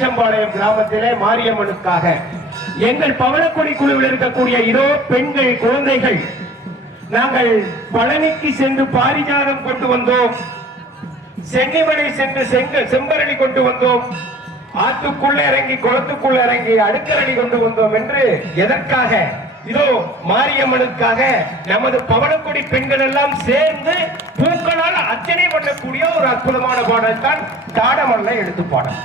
அச்சம்பாளையம் கிராமத்திலே மாரியம்மனுக்காக. எங்கள் பவளக்குடி குழுவில் இருக்கக்கூடிய இதோ பெண்கள் குழந்தைகள் நாங்கள் பழனிக்கு சென்று பாரிஜாதம் கொண்டு வந்தோம். சென்னிமலை சென்று செங்க செம்பரணி கொண்டு வந்தோம். ஆத்துக்குள்ள இறங்கி குளத்துக்குள்ள இறங்கி அடுக்கரணி கொண்டு வந்தோம் என்று எதற்காக? இதோ மாரியம்மனுக்காக நமது பவனக்குடி பெண்கள் எல்லாம் சேர்ந்து பூக்களால் அர்ச்சனை பண்ணக்கூடிய ஒரு அற்புதமான பாடல் தான் தாடமல்ல எடுத்து பாடல்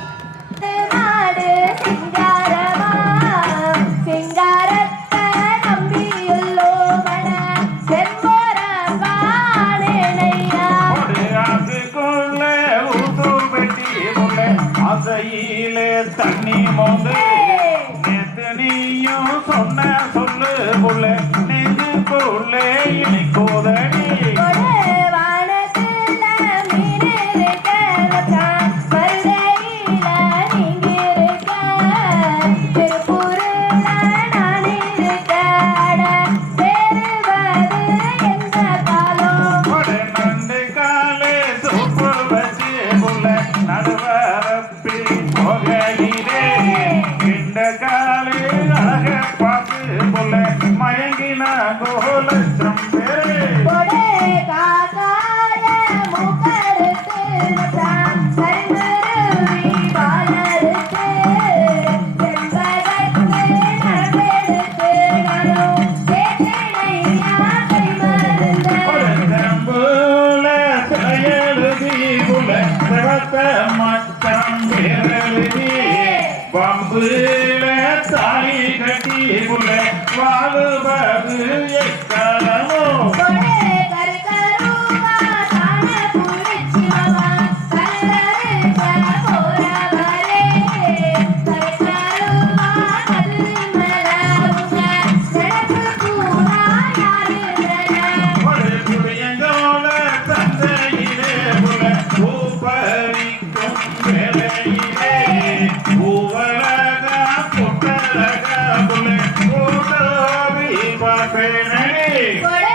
அசையிலே தண்ணி மோந்து நேத்து நீயும் சொன்ன சொல்லு புள்ள நெஞ்சுக்குள்ளே இனிக்கோதடி கொடு ना गोल चंबेरे बड़े काका ये मुकर तेल सा सर्वरी बालर ते जंगरत ना पेड़ ते गरो जेठे नैया कई मरद जंबुल सयल दी बुल जगत मत चंबेरे बंबुल साली கட்டி புல வாழுவது பேணி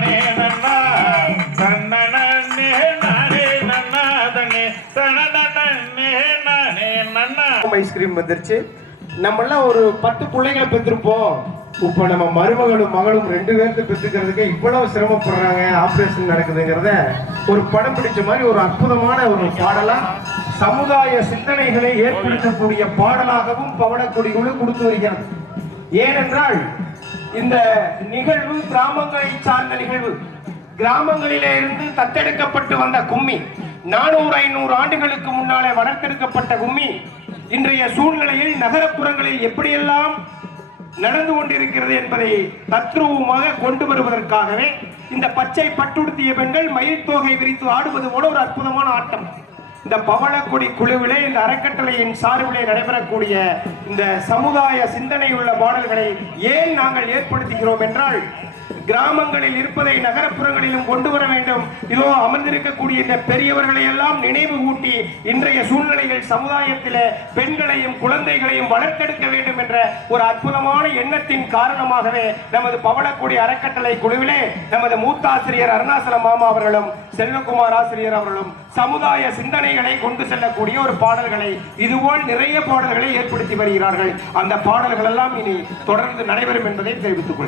ஐஸ்கிரீம் வந்துருச்சு. நம்மளாம் ஒரு பத்து பிள்ளைங்களை பெற்றிருப்போம் இப்போ நம்ம மருமகளும் மகளும் ரெண்டு பேர்த்து பெற்றுக்கிறதுக்கு இவ்வளவு சிரமப்படுறாங்க ஆபரேஷன் நடக்குதுங்கிறத ஒரு படம் பிடிச்ச மாதிரி ஒரு அற்புதமான ஒரு பாடலா சமுதாய சிந்தனைகளை ஏற்படுத்தக்கூடிய பாடலாகவும் பவனக்குடி கொடுத்து வருகிறது. ஏனென்றால் இந்த நிகழ்வு கிராமங்களை சார்ந்த நிகழ்வு. கிராமங்களிலே இருந்து தத்தெடுக்கப்பட்டு வந்த கும்மி நானூறு ஐநூறு ஆண்டுகளுக்கு முன்னாலே வளர்த்தெடுக்கப்பட்ட கும்மி இன்றைய சூழ்நிலையில் நகரப்புறங்களில் எப்படியெல்லாம் நடந்து கொண்டிருக்கிறது என்பதை தத்ரூபமாக கொண்டு வருவதற்காகவே இந்த பச்சை பட்டுடுத்திய பெண்கள் மயில் தோகை விரித்து ஆடுவது போல ஒரு அற்புதமான ஆட்டம். இந்த பவளக்குடி குழுவிலே இந்த அறக்கட்டளையின் சார்பிலே நடைபெறக்கூடிய இந்த சமுதாய சிந்தனை உள்ள பாடல்களை ஏன் நாங்கள் ஏற்படுத்துகிறோம் என்றால் கிராமங்களில் இருப்பதை நகரப்புறங்களிலும் கொண்டு வர வேண்டும். இதோ அமர்ந்திருக்கக்கூடிய இந்த பெரியவர்களை எல்லாம் நினைவு கூட்டி இன்றைய சூழ்நிலையில் சமுதாயத்தில் பெண்களையும் குழந்தைகளையும் வளர்த்தெடுக்க வேண்டும் என்ற ஒரு அற்புதமான எண்ணத்தின் காரணமாகவே நமது பவளக்குடி அறக்கட்டளை குழுவிலே நமது மூத்தாசிரியர் அருணாசலம் மாமா அவர்களும் செல்வகுமார் ஆசிரியர் அவர்களும் சமுதாய சிந்தனைகளை கொண்டு செல்லக்கூடிய ஒரு பாடல்களை இதுபோல் நிறைய பாடல்களை ஏற்படுத்தி வருகிறார்கள். அந்த பாடல்கள் எல்லாம் இனி தொடர்ந்து நடைபெறும் என்பதை தெரிவித்துக் கொள்கிறேன்.